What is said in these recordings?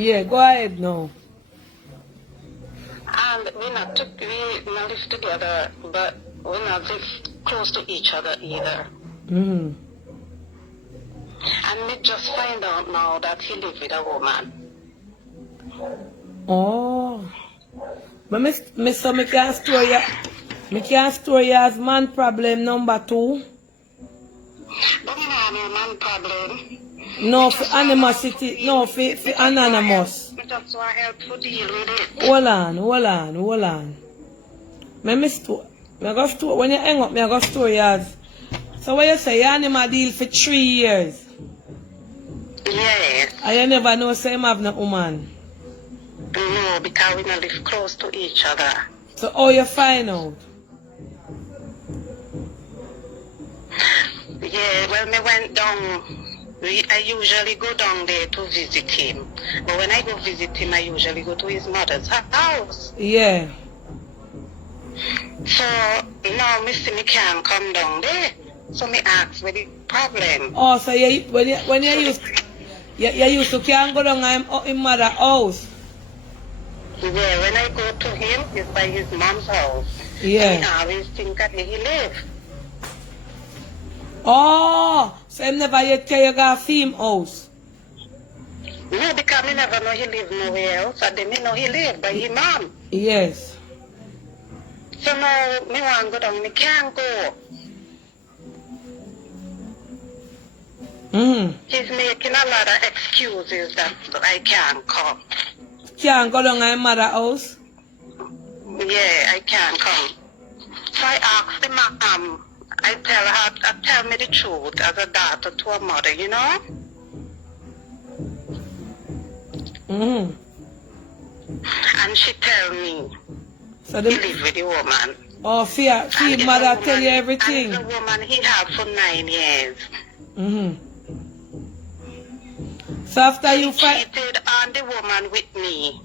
Yeah, go ahead now. And we not live together, but we not live close to each other either. Mm-hmm. And we just find out now that he live with a woman. Oh. But me can't store you. Me can't store you as man problem number 2. But we have no man problem. No, for animosity. No, for anonymous. We just want help to deal with it. Hold on. Me store. Me go store. When you hang up, me go store you as. So what you say, you animal deal for 3 years? Yes. And you never know say him have no woman? No, because we not live close to each other. So how you find out? Yeah, well, me went down. I usually go down there to visit him. But when I go visit him, I usually go to his mother's house. Yeah. So now me see me can't come down there. So me ask what the problem. Oh, so when you used to can't go down in mother's house. Yeah, when I go to him, it's by his mom's house. Yeah. And I always think that he live. Oh, so him never yet tell you got a theme house. No, because me never know he live nowhere else. And then me know he live by his mom. Yes. So now me want to go down, me can't go. He's making a lot of excuses that I can't come. Can't go down in mother's house? Yeah, I can't come. So I asked the mom, I tell me the truth as a daughter to a mother, you know? And she tell me, So he live with the woman. Oh, fear mother tell you everything. And the woman he had for 9 years. So after you cheated on the woman with me.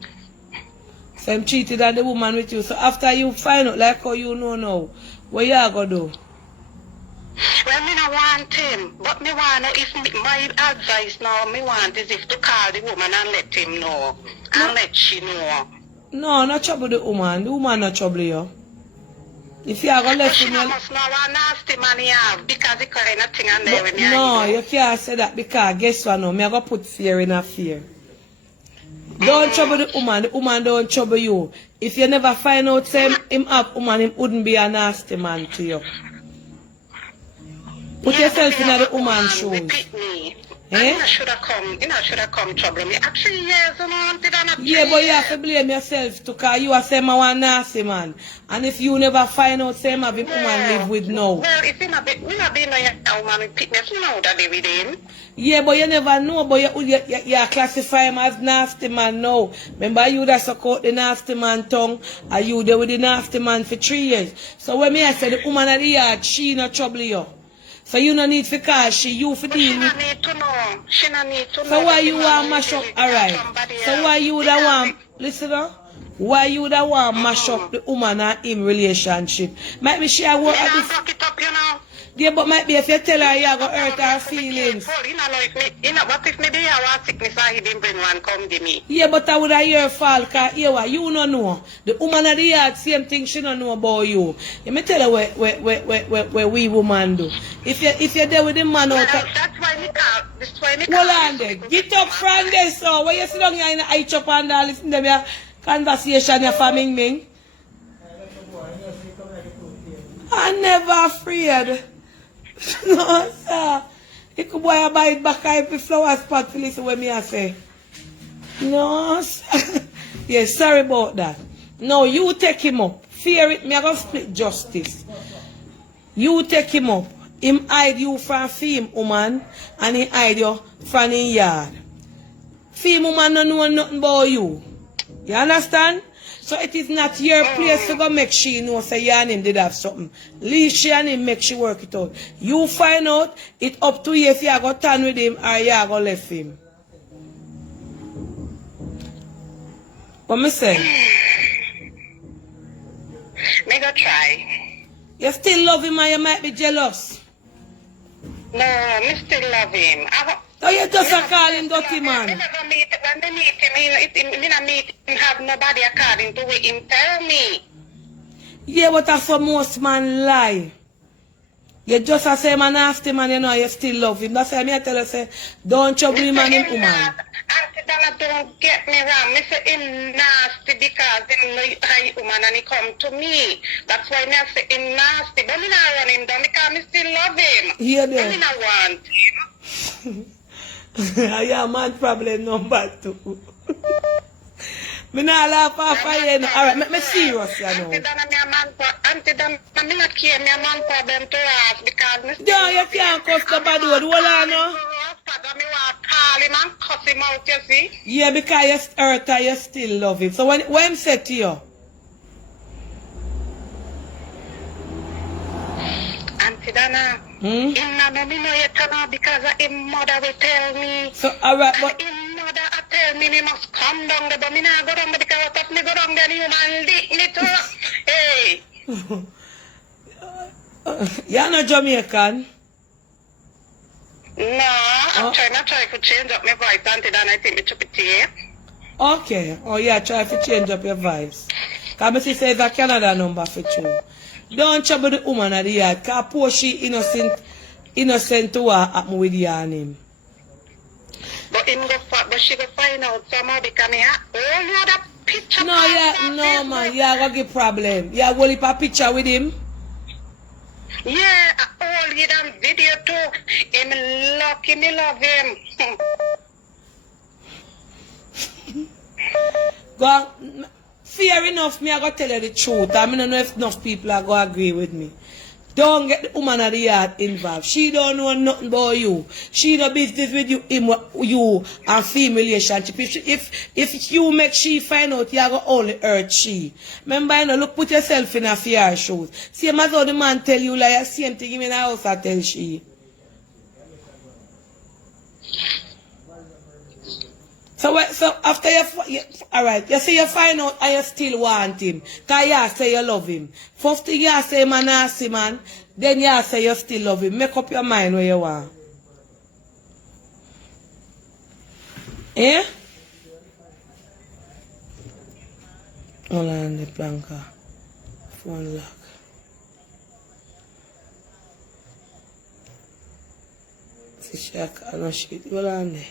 So him cheated on the woman with you. So after you find out, like how you know now, what you are going to do? Well, me no want him. But me want if my advice now, me want is if to call the woman and let him know. And let she know. No, not trouble the woman. The woman not trouble you. If you are going to let him... She must know what nasty man he have because the kind of thing and there with me. No, you can't say that because guess what now? Me are going to put fear in a fear. Don't trouble the woman don't trouble you. If you never find out say him have woman, him wouldn't be a nasty man to you. Put yourself in the woman's shoes. Eh? I should have come trouble me. 3 years and yeah, but you have to blame yourself too, because you are saying I want nasty man. And if you never find out say him have him woman live with now. Well, if he not be no woman with pickness, you know that they with him. Yeah, but you never know, but you classify him as nasty man now. Remember you that suck out the nasty man tongue, and you there with the nasty man for 3 years. So when me I say the woman at the yard, she not trouble you. So you no need to call she, you for deal with. She no need to know. She no need to know. So why you want mash up, alright? So why you that want, listen up? Why you that want mash up the woman and him relationship? Might be she work at this. Yeah, but might be if you tell her you are going to hurt her feelings. What if maybe I want sickness and he didn't bring one come to me? Yeah, but I would have your fault because you don't know. The woman at the yard, same thing she don't know about you. Let me tell you what we woman do. If you're there with the man out that's why me call. That's why me call. Hold on there. Get up from there, so when you sit down here in the eye chop and listen to your conversation, your family ming. I'm never afraid. No, sir. You could buy a bite back every flower spot to listen what me I say. No, sir. Yes, sorry about that. No, you take him up. Fear it, me I gonna split justice. You take him up. Him hide you from fame woman and he hide you from the yard. Fame woman don't know nothing about you. You understand? So it is not your place to go make she know say you and him did have something. Leave she and him make she work it out. You find out, it up to you if you are going to turn with him or you are going to left him. What me say? Me go try. You still love him and you might be jealous. No, me still love him. So you just call him dirty man. We never meet when me meet him, me not meet him have nobody according to what him tell me. Yeah, but that's for most man lie. You just a say man nasty man, you know, you still love him. That's why me I tell you, say, don't trouble him and him woman. Auntie Donna, don't get me wrong. Me say him nasty because him know how woman and he come to me. That's why me I say him nasty. But me not run him down because me still love him. Hear But me them. not want him. Yeah, man problem number 2. Me not laugh off of you, know. Alright, me serious, you know. Auntie Donna, me a man Auntie Donna, me not care me a man problem to ask because me still Yeah, you can't cuss the bad word. Hold on, no? Me want to call him and cuss him out, you see. Yeah, because you hurt and you still love him. So when him said to you? Auntie Dana, him not know me know yet now because his mother will tell me. So, alright, but... His mother will tell me must come down there, but me not go down there because if me go down there, you man lick me too. Hey. You're not Jamaican? No, I'm trying to change up my voice, Auntie Dana. I think me took it here. Okay. Oh, yeah, try to change up your voice. Because I say it's a Canada number for you. Don't trouble the woman at the yard. Because poor she innocent to her happen with you and him. But she go find out somehow because me all you that picture. No, yeah, no, man. Yeah, gonna get problem. Yeah, will you a picture with him? Yeah, all you damn video too. Him lucky, me love him. Go, fair enough, me I go tell you the truth. I don't know if enough people are going to agree with me. Don't get the woman of the yard involved. She don't know nothing about you. She no business with you and female relationship. If you make she find out, you are going to only hurt she. Remember, you know, look, put yourself in a fear shoes. Same as how the man tell you like same thing in the house I tell she. So after alright, you say you find out and you still want him. Because you say you love him. First thing you say man nasty man, then you say you still love him. Make up your mind where you want. Eh? Hold on the planker. Phone lock. See she I know shit. Hold on there.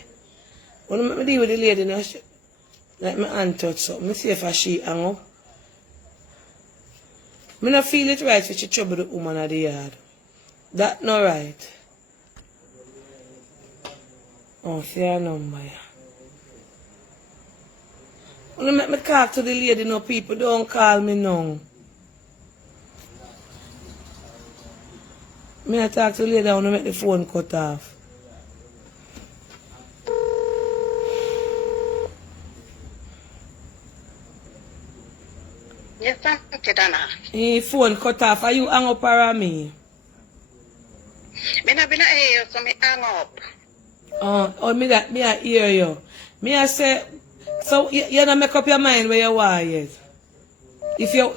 When I deal with the lady now, like my hand touch something, I see if she hang up. I don't feel it right if she trouble the woman at the yard. That not right. Oh, see her number, yeah. When I make me talk to the lady, no people don't call me now. I talk to the lady, I want to make the phone cut off. Yes, Auntie Dana. Phone cut off. Are you hang up around me? Me not been here, so me hang up. Me I hear you. Me I say, so you don't make up your mind where you want yet. If you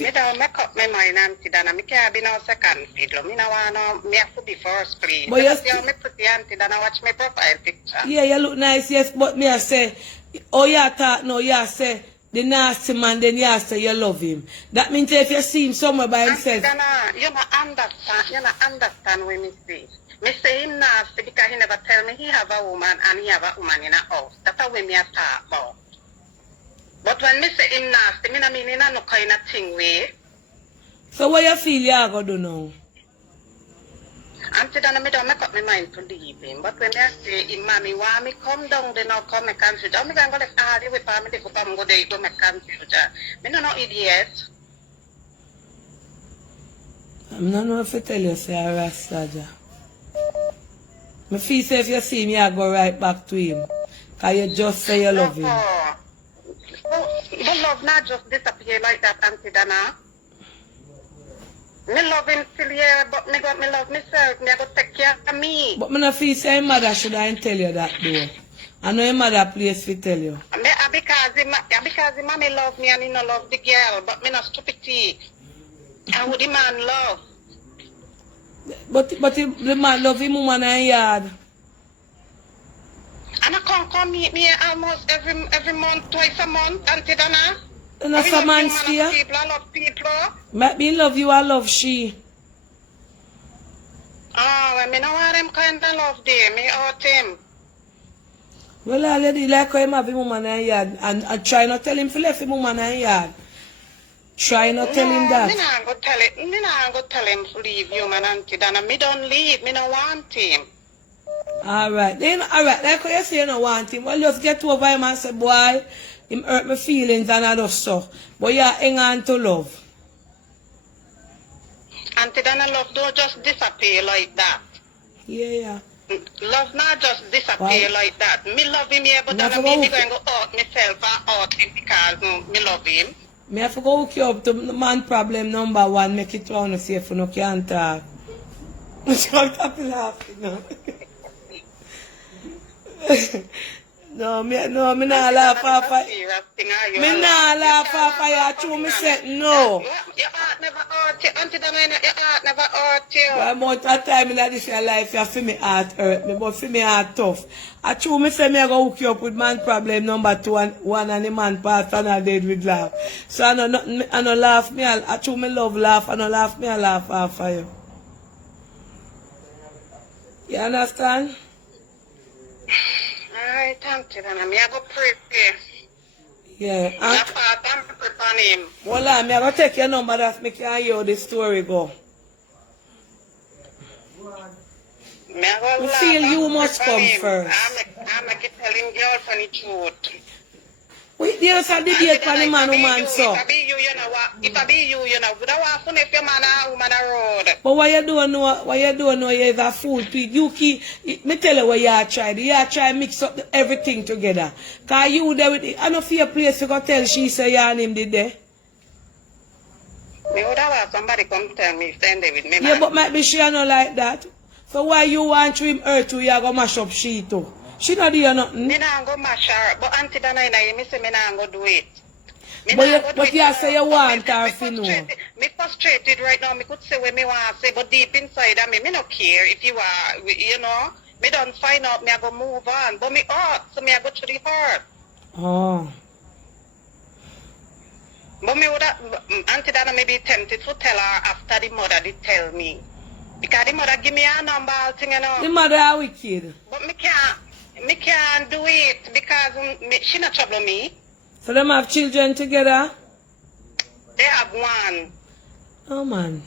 Me don't make up my mind, Auntie Dana. Me can't be no second fiddle. Me no want me have to be first, please. But you see how me pretty Auntie Dana watch my profile picture. Yeah, you look nice, yes, but me I say, oh yeah, talk no, yeah, say the nasty man, then you say you love him. That means if you see him somewhere by himself. Auntie Dana, you not understand what me say. Me say him nasty because he never tell me he have a woman and he have a woman in a house. That's how me a talk about. But when me say him nasty, me no mean in a no kind of thing way. So what you feel you are going to do now? Auntie Dana, me don't make up my mind to leave him. But when I say him, mommy, why me come down, they now come and consider. I'm going to let Hardy with family to come go there to make consider. Me no idiot. I'm not know if I tell you, say I Rastaja. Me feel say if you see me, I go right back to him. Because you just say you love him. The love not just disappear like that, Auntie Dana. Me love him still here, but me got me love myself. Me got take care of me. But me no feel say your mother should I tell you that though. I know your mother place to tell you. Because the mommy love me and he no love the girl, but me no stupidity. And who the man love? But the man love him woman and yard. I And I come meet me almost every month, twice a month, Auntie Donna. And that's a man here. I love people. Might be love you, I love she. Oh, well, me know what them kind of love them. Me out him. Well, I lady like how him have him woman in yard. And try not tell him to left him woman in yard. Try not tell him that. Me not go tell it. Me not go tell him to leave you, man, Auntie Donna. Me don't leave. Me no want him. Alright. Then alright, like how you say you don't want him. Well, just get over him and say, boy, him hurt my feelings and all that stuff. But you hang on to love. Auntie Donna, love don't just disappear like that. Yeah. Love not just disappear like that. Me love him here, but that mean me going to out myself and out him because me love him. Me have to go hook you up to man problem number 1, make it round to see if you no can talk. Stop laughing now. No, me not laugh off. Me not laugh off you. True, me said no. Your heart never hurt you. Auntie Donna, your heart never hurt you. One month of time in this your life, you feel me heart hurt me, but feel me heart tough. I true, me say me I go hook you up with man problem number 2 and 1 and the man passed and I did with laugh. So I no laugh me. I true, me love laugh. I no laugh me. I laugh off of you. You understand? Alright, Auntie Donna, me I go pray for you. Yeah. I'm preparing him. Well, I go take your number that make you hear the story go. I feel you must come first. I'm going to tell him girl for the truth. Wait, there's a debate for the man who man so. If I be you, you know what? If I be you, you know, would I want to if your man or woman a road? But what you don't know, you is a fool. You keep, me tell you what you try. You try mix up everything together. Because you there with, I don't feel a place you go tell she say you and him did there. Me would have want somebody come tell me stand there with me, man. Yeah, but might be she not like that. So why you want to him hurt to you go mash up she too? She not do nothing. Me not go mash her, but Auntie Donna, me say me not go do it. But you say you want her to know. Me frustrated right now. Me could say what me want to say, but deep inside of me no care if you are, you know. Me don't find out, me I go move on. But me hurt, so me I go to the hurt. Oh. But me would Auntie Donna may be tempted to tell her after the mother did tell me. Because the mother give me a number, thing, you know. The mother are wicked. But me can't do it because she not trouble me. So them have children together? They have one. Oh man.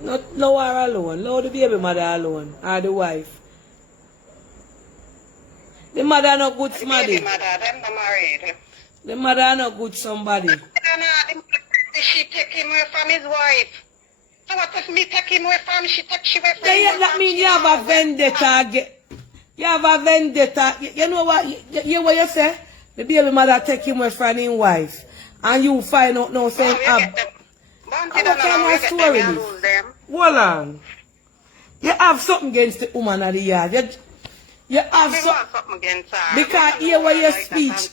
Not low her alone. Low the baby mother alone. Or the wife. The mother not good somebody. The mother, them not married. The mother not good somebody. She take him away from his wife. So what if me take him away from she take she away from Yeah, that means you have a vendetta. You have a vendetta. You know what? You what you say? The baby mother take him away from his wife. And you find out now saying, what kind of story this? Hold on. You have something against the woman of the yard. You have something against her. Because here where your speech.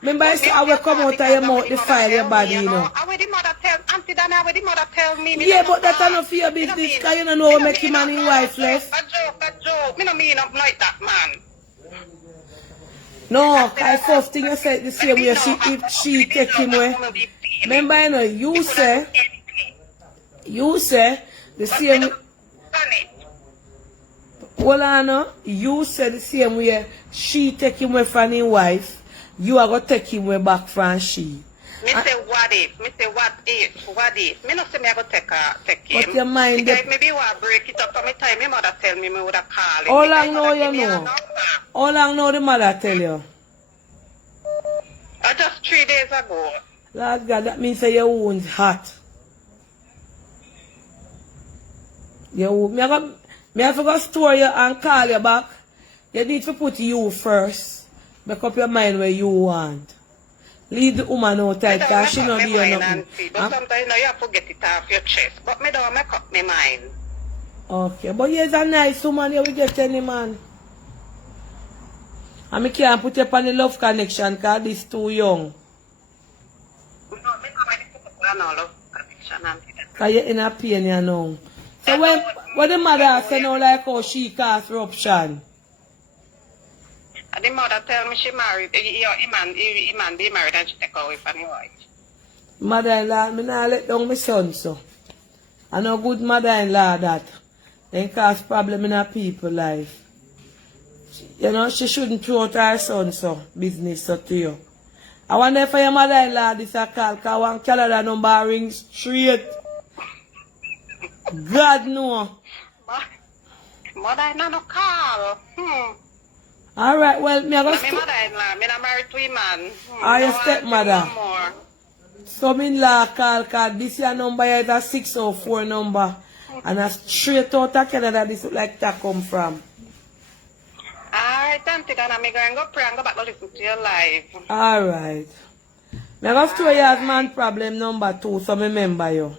Remember I say I will come out of your mouth, defile your body, you know. How the mother tell Auntie Donna, how the mother tell me? Yeah, but that's not for your business, because you don't know how make him and his wife less. A joke. Me no mean up like that, man. No, because first thing you said the same way if she take him away. Remember, you know, you say the same. Well, I know, you said the same way she take him away from his wife, you are going to take him way back from she. Me say what if? Me say what if? Me not say me I go take him. But your mind... Because maybe you want to break it up for me time, my mother tell me would have called him. How long now you know? How long now the mother tell you? Just 3 days ago. Lord God, that means that your wound's hot. Your wound... Me have to go store you and call you back. You need to put you first. Make up your mind where you want. Leave the woman out tight because she don't do you nothing. But sometimes you have to get it off your chest. But me don't make up my mind. Okay, but he's a nice woman, you will get any man. And me can't put you up on the love connection because this too young. No, me can't put on love connection. Because you're in a pain, you know. So when the mother say now like how she cause eruption? And the mother tell me she married, Iman be married and she take away from the wife. Mother-in-law, me not let down my son, so. I know good mother-in-law that. Then cause problem in her people life. You know, she shouldn't throw out her son, so. Business, so to you. I wonder if your mother-in-law this a call, cause one Canada number rings straight. God no. Mother-in-law no call. Alright, well, me a go My mother-in-law, me not married to a man. Are your No, stepmother? no more. Some-in-law call, cause this your number here is a 604 number. And a straight out of Canada, this look like that come from. Alright, Auntie Donna, me going to go pray and go back to listen to your live. Alright. Me go store you as man problem number 2, so me remember you.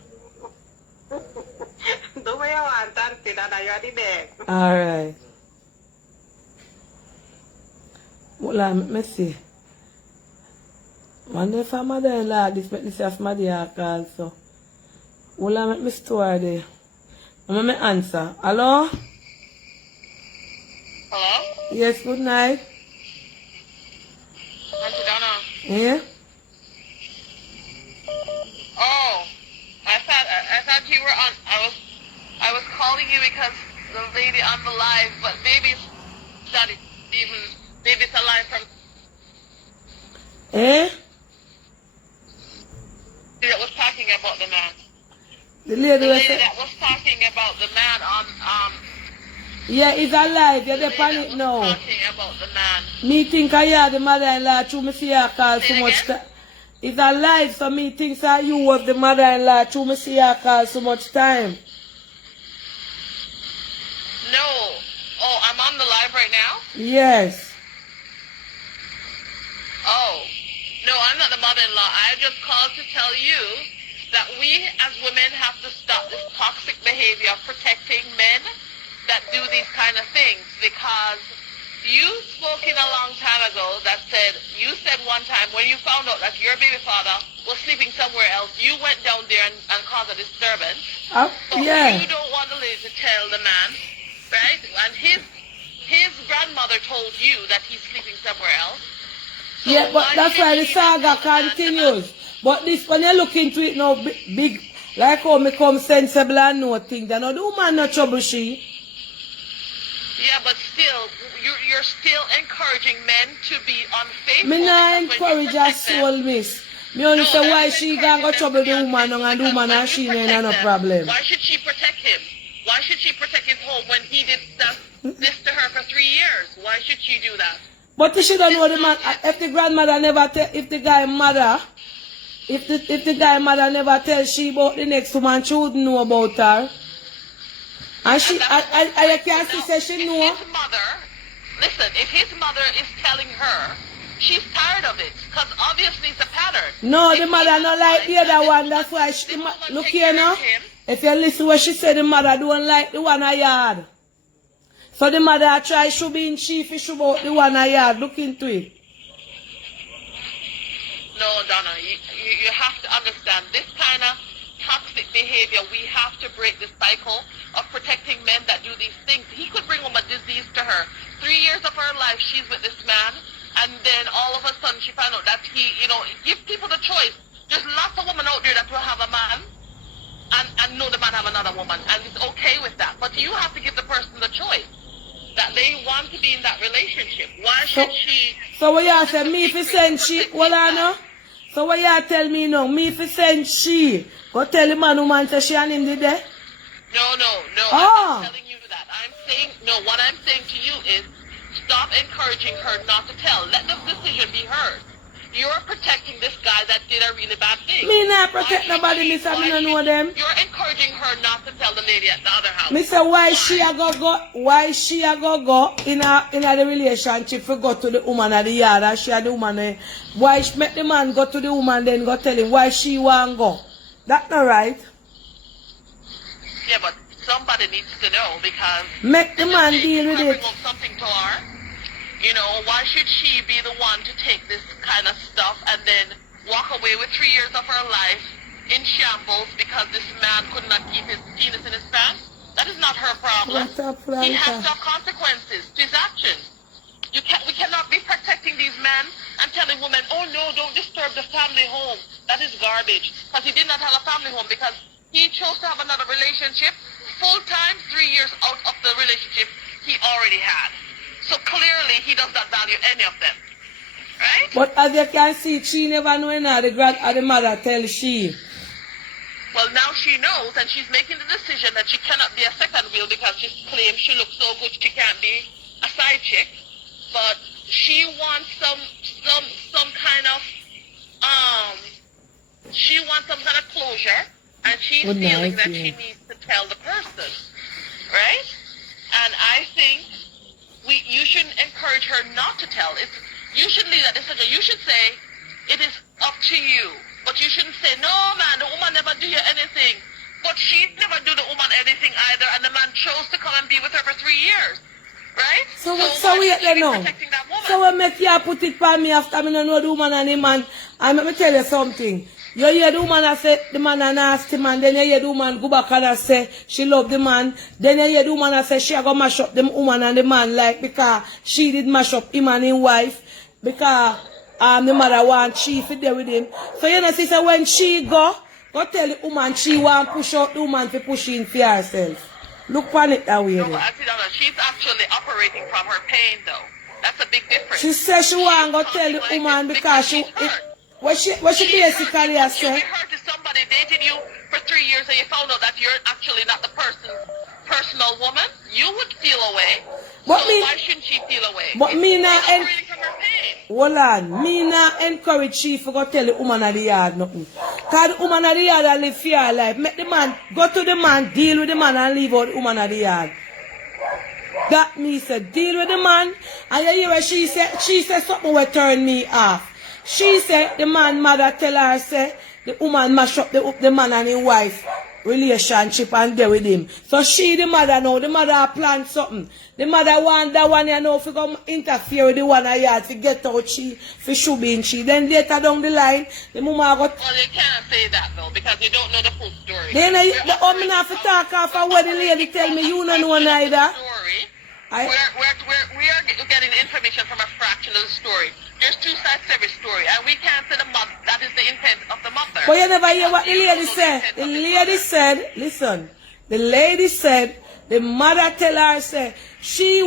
Do what you want, Auntie Donna, you are the best. Alright. Hold on, let me see. Wonder if her mother-in-law this make this as my dear call, so. Hold on, let me store there. Let me answer. Hello? Hello? Yes, good night. Auntie Donna. Yeah? Oh, I thought you were on. I was calling you because the lady on the live, but baby's not even baby's alive from Eh? that was talking about the man. The lady, The was lady say, that was talking about the man on yeah, he's alive. You're the the lady panic that was now. talking about the man. Me think I hear the mother-in-law through me see her call Say so it much again? time. It's alive, so me think that you was the mother-in-law through me see her call so much time. No. Oh, I'm on the live right now? Yes. Oh. No, I'm not the mother-in-law. I just called to tell you that we as women have to stop this toxic behavior of protecting men that do these kind of things, because you spoke in a long time ago that said, you said one time when you found out that your baby father was sleeping somewhere else, you went down there and caused a disturbance. But Yeah. you don't want the lady to tell the man, right? And his grandmother told you that he's sleeping somewhere else. So Yeah, but that's should why the she not saga tell the man continues. But this, when you look into it now, big, like how me come sensible and know things. You know, the woman no trouble she. Yeah, but still, you're still encouraging men to be unfaithful. Me not because when you encourage her protect them- soul, miss. Me only No, say that why is she gonna go encouraging trouble them to the be woman unfaithful, and the because woman when and you she protect ain't no them, problem. Why should she protect him? Why should she protect his home when he did this to her for 3 years? Why should she do that? But she don't know the man. If the grandmother never tell, if the guy mother, if the guy mother never tell she about the next woman, she wouldn't know about her. And she, I can see say she know. His mother, listen, if his mother is telling her, she's tired of it, because obviously it's a pattern. No, If the he mother has not a like wife the and other this one. woman- That's why she, this woman look take here care now. of him. If you listen what she said, the mother don't like the one I yard. So the mother try should be in chief, she about the one I yard. Look into it. No, Donna, you have to understand this kind of toxic behavior. We have to break the cycle of protecting men that do these things. He could bring home a disease to her. 3 years of her life, she's with this man, and then all of a sudden she found out that he, give people the choice. There's lots of women out there that will have a man and know the man have another woman, and it's okay with that. But you have to give the person the choice that they want to be in that relationship. Why should she? So what you say, me if you send she, well I know. So what you tell me now, me if you send she, go tell the man woman say she and him did there? No, I'm Ah. not telling you that. I'm saying, no, what I'm saying to you is stop encouraging her not to tell. Let the decision be hers. You're protecting this guy that did a really bad thing. Me not protect Why should nobody, she- miss, I why don't know should- them. You're encouraging her not to tell the lady at the other house. Me say why she a go in the relationship for go to the woman at the yard and she and the woman why she make the man go to the woman then go tell him why she want go. That not right. Yeah, but somebody needs to know, because Make the man deal with bring it. up something to her. Why should she be the one to take this kind of stuff and then walk away with 3 years of her life in shambles because this man could not keep his penis in his pants? That is not her problem. What a He has planter. to have consequences to his actions. We cannot man and telling women, oh no, don't disturb the family home. That is garbage. Because he did not have a family home because he chose to have another relationship. Full time, 3 years out of the relationship he already had. So clearly he does not value any of them. Right? But as you can see, she never know now the mother tell she. Well, now she knows, and she's making the decision that she cannot be a second wheel because she claims she looks so good she can't be a side chick. But she wants some kind of closure, and she's feeling that she needs to tell the person, right? And I think you shouldn't encourage her not to tell. You should leave that decision. You should say it is up to you. But you shouldn't say, no, man, the woman never do you anything. But she never do the woman anything either, and the man chose to come and be with her for 3 years. Right? So we know. So we make you put it by me after me no know the woman and the man. And let me tell you something. You hear the woman that say the man a nasty man, then you hear the woman go back and say she love the man, then you hear the woman that say she a go mash up the woman and the man like because she did mash up him and his wife because the mother want she fit there with him. So you know, sister, when she go tell the woman she want push out the woman to push in for herself. Look on it that way. No, but she's actually operating from her pain, though. That's a big difference. She says she want to tell the woman because she what she basically has said. If you be hurt if somebody dated you for 3 years and you found out that you're actually not the personal woman, you would feel away. But so why shouldn't she feel away? But me not hold on, me not encourage she for go tell the woman of the yard nothing. Cause the woman of the yard live for her life. Make the man go to the man, deal with the man and leave out the woman of the yard. That me said deal with the man, and you hear what she said something will turn me off. She said the man mother tell her say the woman mash up the man and his wife relationship and there with him. So she the mother know, the mother plan something. The mother want that one you know if come interfere with the one I had to get out she for shooting she. Then later down the line the mama got. Well, you can't say that though because you don't know the full story. Then the woman have to talk off of what the lady tell me you don't know neither. We are getting information from a fraction of the story. There's 2 sides to every story, and we can't say the mother. That is the intent of the mother. But you never hear what the lady said. The lady said, listen. The lady said the mother tell her say she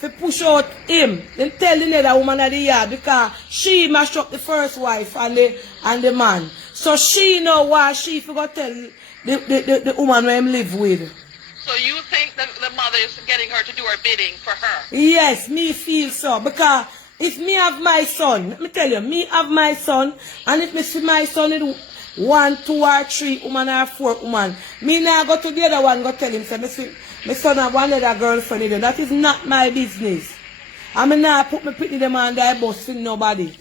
to push out him. Then tell the other woman of the yard because she mashed up the first wife and the man. So she know why she forgot tell the woman where him live with. So you think that the mother is getting her to do her bidding for her? Yes, me feel so. Because if me have my son, let me tell you, me have my son, and if me see my son with 1, 2 or 3 woman or 4 woman, me now go to the other one, go tell him, say, my son have one other girlfriend with him. That is not my business. I mean, now put me pretty them on the bus for nobody.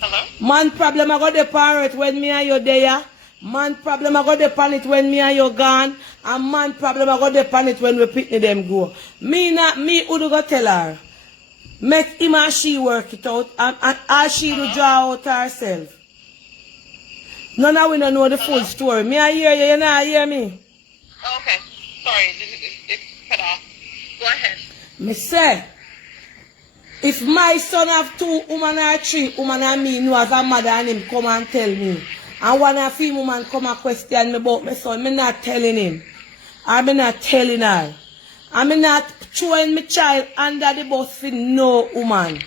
Hello? Man problem I got the parrot when me and you there. Man problem I got the panic when me and you gone. And man problem I got the panic when we pick them go. Me who do go tell her. Make him and she work it out and she do draw out herself. None of we don't know the full story. Me I hear you, you not hear me. Okay. Sorry, it's cut off. Go ahead. Me say, if my son have 2 woman or 3 woman and me know as a mother and him come and tell me. And one of the woman come and question me about my son, me not telling him. I'm not telling her. I'm not throwing my child under the bus for no woman.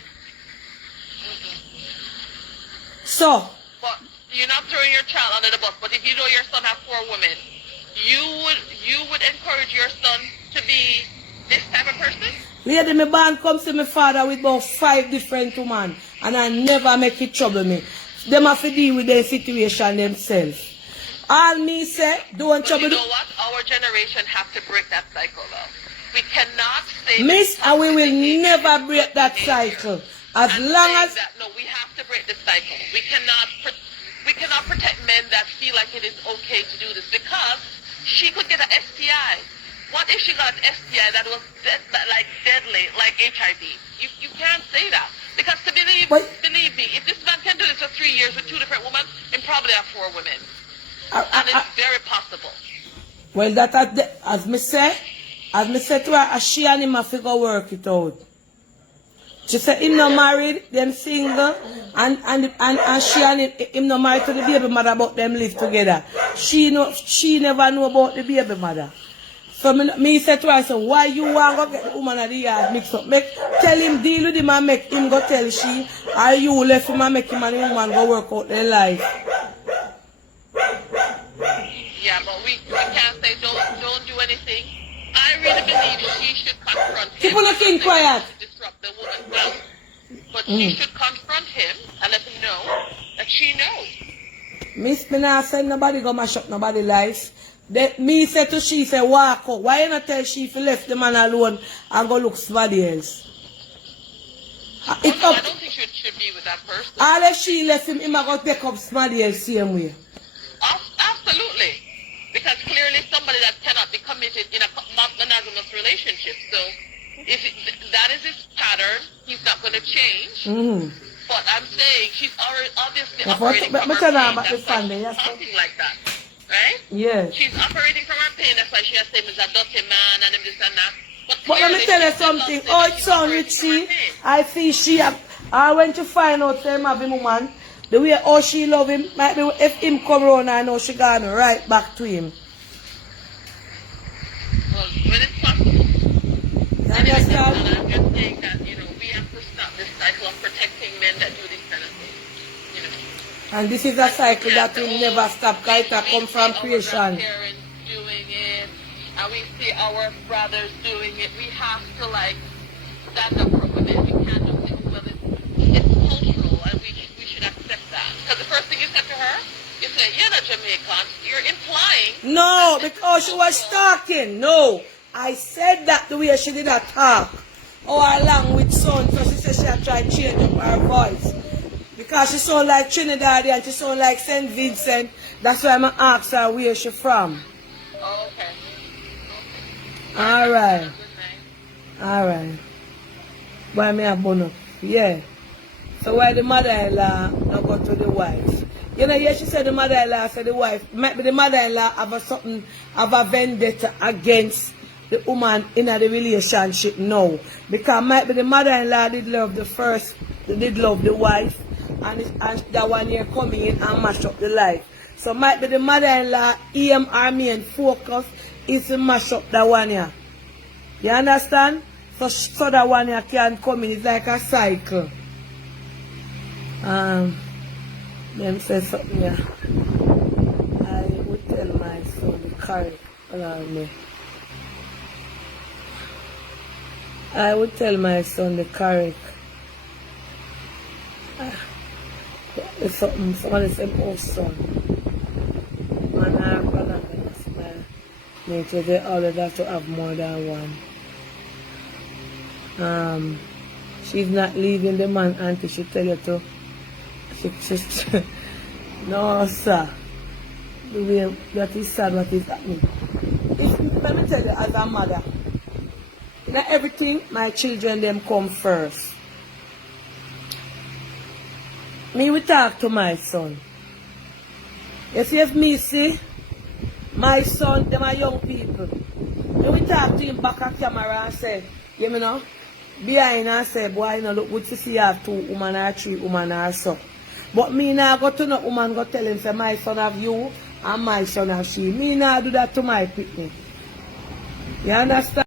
So. But you're not throwing your child under the bus, but if you know your son has 4 women, you would encourage your son to be this type of person? Lady, my band comes to my father with about 5 different women, and I never make it trouble me. Them have to deal with their situation themselves. All me say, don't trouble. You know what? Our generation has to break that cycle, though. We cannot say. Miss, and we will never break that cycle. As long as. No, we have to break the cycle. We cannot protect men that feel like it is okay to do this because she could get an STI. What if she got an STI that was deadly, like HIV? You can't say that. Because to believe me, if this man can do this for 3 years with 2 different women, then probably have 4 women. And it's very possible. Well, that as me say to her, she and him have to go work it out. She said him not married, them single, and she and him not married to the baby mother, but them live together. She never know about the baby mother. So me said to her, so why you want to get the woman at the yard mixed up? Tell him, deal with him and make him go tell she, or you left him and make him and the woman go work out their life. Yeah, but we can't say don't do anything. I really believe she should confront him. People looking quiet. To disrupt the woman's house. But she should confront him and let him know that she knows. Miss me not send nobody go mash up nobody life. Me said to she, say walk out. Why you not tell she if you left the man alone and go look somebody else? I don't think she should be with that person. All if she left him, him go take up somebody else same way. Absolutely. Because clearly somebody that cannot be committed in a monogamous relationship. So if that is his pattern, he's not going to change. But I'm saying she's already obviously operating from her pain. That's why she's talking like that. Right? Yes. She's operating from her pain. That's why she has said he's a dirty man and this and that. But let me tell you something. Oh, it's so rich, see. I see she I went to find out him having woman. The way how she love him, might be if him come around, I know she gone right back to him. Well, when it's possible. You understand? And I'm just saying that, we have to stop this cycle of protecting men that do this kind of thing. And this is a cycle that will never stop, because it come from creation. Our parents doing it, and we see our brothers doing it. We have to stand up for women. We can't just say, well, it's cultural, and we should accept that. Because the first thing you said to her, you said, you're not Jamaican. You're implying. No, because she was talking. No, I said that the way she did not talk. Oh, her language sound, so she said she had tried to change up her voice. Because she sound like Trinidad and she sound like St. Vincent. That's why I'm asked her where she from. Oh, okay. Alright. Alright. Why me a bun up? Yeah. So why the mother-in-law not go to the wife? Yeah, she said the mother-in-law said the wife. Might be the mother-in-law have a vendetta against the woman in the relationship now. Because might be the mother-in-law did love the wife. And that one here coming in and mash up the life. So might be the mother-in-law aim her main focus is to mash up that one here. You understand? So that one here can come in. It's like a cycle. Let me say something here. I would tell my son the correct. I would tell my son the correct. It's something, somebody said, oh son. Man, I'm gonna smile. Nature, they always have to have more than one. She's not leaving the man until she tell you to. No, sir. The way that is sad what is happening. Let me tell you, as a mother, in everything, my children, them come first. Me will talk to my son. You see, if me see my son, them are young people. Me will talk to him back at camera and say, you know, behind and say, boy, you know, look good to see you have 2 women or 3 women or so. But me now go to no woman go tell him, say, my son have you and my son have she. Me now do that to my picnic. You understand?